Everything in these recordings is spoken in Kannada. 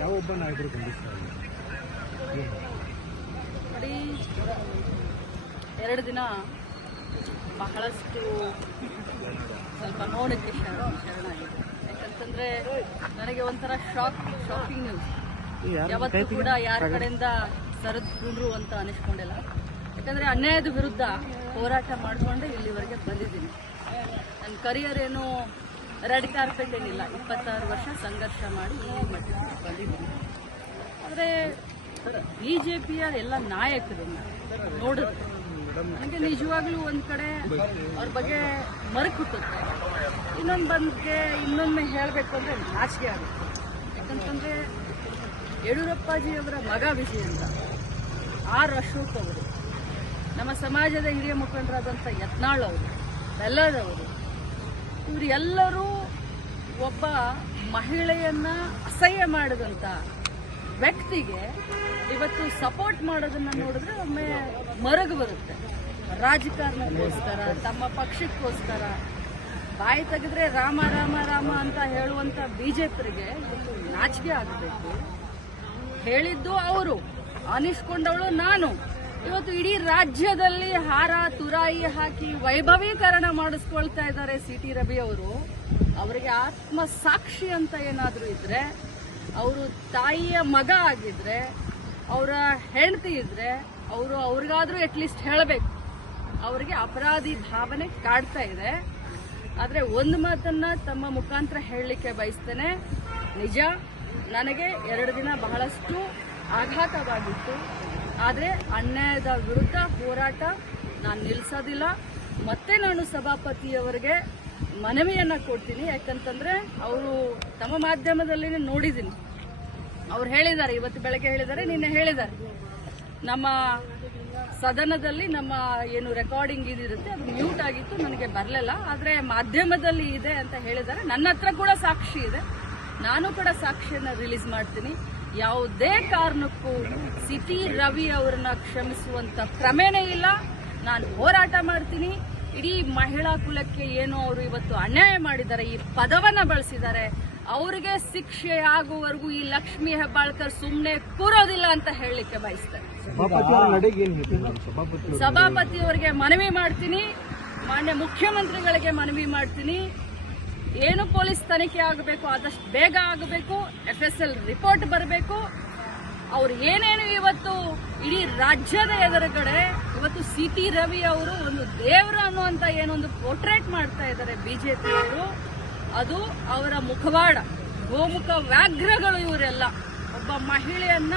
ಯಾವೊಬ್ಬ ನಾಯಕರು ಖಂಡಿಸ್ತಾರೆ? ನೋಡಿ, 2 ದಿನ ಬಹಳಷ್ಟು ಸ್ವಲ್ಪ ನೋಡಕ್ಕೆ ಶರಣಾಗಿದೆ. ಯಾಕಂತಂದ್ರೆ ನನಗೆ ಒಂಥರ ಶಾಕಿಂಗ್ ನ್ಯೂಸ್. ಯಾವತ್ತೂ ಕೂಡ ಯಾರ ಕಡೆಯಿಂದ ಸರಿದ್ರು ಅಂತ ಅನಿಸ್ಕೊಂಡಿಲ್ಲ. ಯಾಕಂದ್ರೆ ಅನ್ಯಾಯದ ವಿರುದ್ಧ ಹೋರಾಟ ಮಾಡಿಕೊಂಡೆ ಇಲ್ಲಿವರೆಗೆ ಬಂದಿದ್ದೀನಿ. ನನ್ನ ಕರಿಯರ್ ಏನು ರೆಡ್ ಕಾರ್ಪೆಟ್ ಏನಿಲ್ಲ, 26 ವರ್ಷ ಸಂಘರ್ಷ ಮಾಡಿ ಈ ಮಟ್ಟಕ್ಕೆ ಬಂದಿದ್ದೀನಿ. ಆದರೆ ಬಿಜೆಪಿಯ ಎಲ್ಲ ನಾಯಕರನ್ನ ನೋಡಿದ್ರೆ ನನಗೆ ನಿಜವಾಗ್ಲೂ ಒಂದು ಕಡೆ ಅವ್ರ ಬಗ್ಗೆ ಮರುಕುಟ್ಟುತ್ತೆ. ಇನ್ನೊಮ್ಮೆ ಹೇಳಬೇಕು ಅಂದರೆ ನಾಚಿಕೆ ಆಗುತ್ತೆ. ಯಾಕಂತಂದರೆ ಯಡಿಯೂರಪ್ಪಾಜಿಯವರ ಮಗ ವಿಜಯೇಂದ್ರ, ಆರ್ ಅಶೋಕ್ ಅವರು, ನಮ್ಮ ಸಮಾಜದ ಹಿರಿಯ ಮುಖಂಡರಾದಂಥ ಯತ್ನಾಳ್ ಅವರು, ಬೆಲ್ಲದವರು, ಇವರೆಲ್ಲರೂ ಒಬ್ಬ ಮಹಿಳೆಯನ್ನ ಅಸಹ್ಯ ಮಾಡಿದಂಥ ವ್ಯಕ್ತಿಗೆ ಇವತ್ತು ಸಪೋರ್ಟ್ ಮಾಡೋದನ್ನ ನೋಡಿದ್ರೆ ಒಮ್ಮೆ ಮರಗು ಬರುತ್ತೆ. ರಾಜಕಾರಣಕ್ಕೋಸ್ಕರ, ತಮ್ಮ ಪಕ್ಷಕ್ಕೋಸ್ಕರ ಬಾಯಿ ತೆಗೆದ್ರೆ ರಾಮ ರಾಮ ರಾಮ ಅಂತ ಹೇಳುವಂತ ಬಿಜೆಪಿಗೆ ಇವತ್ತು ನಾಚಿಕೆ ಆಗಬೇಕು. ಹೇಳಿದ್ದು ಅವರು, ಅನಿಸ್ಕೊಂಡವಳು ನಾನು. ಇವತ್ತು ಇಡೀ ರಾಜ್ಯದಲ್ಲಿ ಹಾರ ತುರಾಯಿ ಹಾಕಿ ವೈಭವೀಕರಣ ಮಾಡಿಸ್ಕೊಳ್ತಾ ಇದ್ದಾರೆ ಸಿ.ಟಿ. ರವಿ ಅವರು. ಅವರಿಗೆ ಆತ್ಮ ಸಾಕ್ಷಿ ಅಂತ ಏನಾದರೂ ಇದ್ರೆ, ಅವರು ತಾಯಿಯ ಮಗ ಆಗಿದ್ರೆ, ಅವರ ಹೆಂಡತಿ ಇದ್ರೆ ಅವ್ರಿಗಾದ್ರೂ ಅಟ್ಲೀಸ್ಟ್ ಹೇಳಬೇಕು. ಅವರಿಗೆ ಅಪರಾಧಿ ಭಾವನೆ ಕಾಡ್ತಾ ಇದೆ. ಆದರೆ ಒಂದು ಮಾತನ್ನ ತಮ್ಮ ಮುಖಾಂತರ ಹೇಳಲಿಕ್ಕೆ ಬಯಸ್ತೇನೆ. ನಿಜ, ನನಗೆ 2 ದಿನ ಬಹಳಷ್ಟು ಆಘಾತವಾಗಿತ್ತು. ಆದರೆ ಅನ್ಯಾಯದ ವಿರುದ್ಧ ಹೋರಾಟ ನಾನು ನಿಲ್ಲಿಸೋದಿಲ್ಲ. ಮತ್ತೆ ನಾನು ಸಭಾಪತಿಯವರಿಗೆ ಮನವಿಯನ್ನ ಕೊಡ್ತೀನಿ. ಯಾಕಂತಂದ್ರೆ ಅವರು ತಮ್ಮ ಮಾಧ್ಯಮದಲ್ಲಿ ನೋಡಿದ್ದೀನಿ, ಅವ್ರು ಹೇಳಿದ್ದಾರೆ, ಇವತ್ತು ಬೆಳಗ್ಗೆ ಹೇಳಿದ್ದಾರೆ, ನಿನ್ನೆ ಹೇಳಿದ್ದಾರೆ, ನಮ್ಮ ಸದನದಲ್ಲಿ ನಮ್ಮ ಏನು ರೆಕಾರ್ಡಿಂಗ್ ಇದಿರುತ್ತೆ ಅದು ಮ್ಯೂಟ್ ಆಗಿತ್ತು, ನನಗೆ ಬರಲಿಲ್ಲ, ಆದರೆ ಮಾಧ್ಯಮದಲ್ಲಿ ಇದೆ ಅಂತ ಹೇಳಿದ್ದಾರೆ. ನನ್ನ ಹತ್ರ ಕೂಡ ಸಾಕ್ಷಿ ಇದೆ, ನಾನು ಕೂಡ ಸಾಕ್ಷಿಯನ್ನು ರಿಲೀಸ್ ಮಾಡ್ತೀನಿ. ಯಾವುದೇ ಕಾರಣಕ್ಕೂ ಸಿ.ಟಿ. ರವಿ ಅವರನ್ನ ಕ್ಷಮಿಸುವಂತ ಕ್ರಮೇನೇ ಇಲ್ಲ. ನಾನು ಹೋರಾಟ ಮಾಡ್ತೀನಿ. ಇಡೀ ಮಹಿಳಾ ಕುಲಕ್ಕೆ ಏನು ಅವರು ಇವತ್ತು ಅನ್ಯಾಯ ಮಾಡಿದ್ದಾರೆ, ಈ ಪದವನ್ನ ಬಳಸಿದ್ದಾರೆ, ಅವರಿಗೆ ಶಿಕ್ಷೆ ಆಗುವವರೆಗೂ ಈ ಲಕ್ಷ್ಮೀ ಹೆಬ್ಬಾಳ್ಕರ್ ಸುಮ್ಮನೆ ಕೂರೋದಿಲ್ಲ ಅಂತ ಹೇಳಲಿಕ್ಕೆ ಬಯಸ್ತಾರೆ. ಸಭಾಪತಿಯವರಿಗೆ ಮನವಿ ಮಾಡ್ತೀನಿ, ಮಾನ್ಯ ಮುಖ್ಯಮಂತ್ರಿಗಳಿಗೆ ಮನವಿ ಮಾಡ್ತೀನಿ. ಏನು ಪೊಲೀಸ್ ತನಿಖೆ ಆಗಬೇಕು ಆದಷ್ಟು ಬೇಗ ಆಗಬೇಕು. FSL ರಿಪೋರ್ಟ್ ಬರಬೇಕು. ಅವ್ರು ಏನೇನು ಇವತ್ತು ಇಡೀ ರಾಜ್ಯದ ಎದುರುಗಡೆ ಇವತ್ತು ಸಿ.ಟಿ. ರವಿ ಅವರು ಒಂದು ದೇವರು ಅನ್ನುವಂತ ಏನೊಂದು ಪೋರ್ಟ್ರೇಟ್ ಮಾಡ್ತಾ ಇದ್ದಾರೆ ಬಿಜೆಪಿ ಅವರು, ಅದು ಅವರ ಮುಖವಾಡ, ಗೋಮುಖ ವ್ಯಾಘ್ರಗಳು ಇವರೆಲ್ಲ. ಒಬ್ಬ ಮಹಿಳೆಯನ್ನ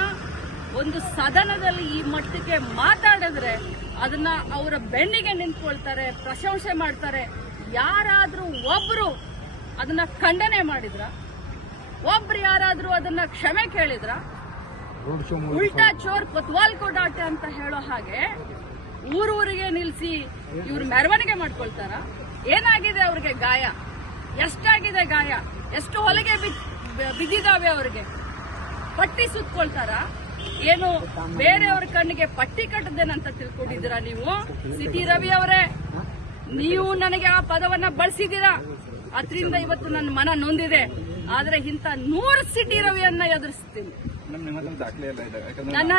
ಒಂದು ಸದನದಲ್ಲಿ ಈ ಮಟ್ಟಕ್ಕೆ ಮಾತಾಡಿದ್ರೆ ಅದನ್ನ ಅವರ ಬೆನ್ನಿಗೆ ನಿಂತ್ಕೊಳ್ತಾರೆ, ಪ್ರಶಂಸೆ ಮಾಡ್ತಾರೆ. ಯಾರಾದ್ರೂ ಒಬ್ರು ಅದನ್ನ ಖಂಡನೆ ಮಾಡಿದ್ರ? ಒಬ್ರು ಯಾರಾದ್ರೂ ಅದನ್ನ ಕ್ಷಮೆ ಕೇಳಿದ್ರ? ಉಲ್ಟಾ ಚೋರ್ ಕೊತ್ವಾಲ್ ಕೋ ಡಾಟೆ ಅಂತ ಹೇಳೋ ಹಾಗೆ ಊರೂರಿಗೆ ನಿಲ್ಸಿ ಇವ್ರು ಮೆರವಣಿಗೆ ಮಾಡ್ಕೊಳ್ತಾರ. ಏನಾಗಿದೆ ಅವ್ರಿಗೆ ಗಾಯ? ಎಷ್ಟಾಗಿದೆ ಗಾಯ? ಎಷ್ಟು ಹೊಲಿಗೆ ಬಿದ್ದಿದ್ದಾವೆ ಅವ್ರಿಗೆ? ಪಟ್ಟಿ ಸುತ್ಕೊಳ್ತಾರ? ಏನು ಬೇರೆಯವ್ರ ಕಣ್ಣಿಗೆ ಪಟ್ಟಿ ಕಟ್ಟದೇನಂತ ತಿಳ್ಕೊಂಡಿದ್ದೀರಾ ನೀವು? ಸಿ.ಟಿ. ರವಿ ಅವರೇ, ನೀವು ನನಗೆ ಆ ಪದವನ್ನ ಬಳಸಿದ್ದೀರಾ, ಅದರಿಂದ ಇವತ್ತು ನನ್ನ ಮನ ನೊಂದಿದೆ. ಆದ್ರೆ ಇಂಥ 100 ಸಿ.ಟಿ. ರವಿಯನ್ನ ಎದುರಿಸ್ತೀನಿ. ನನ್ನ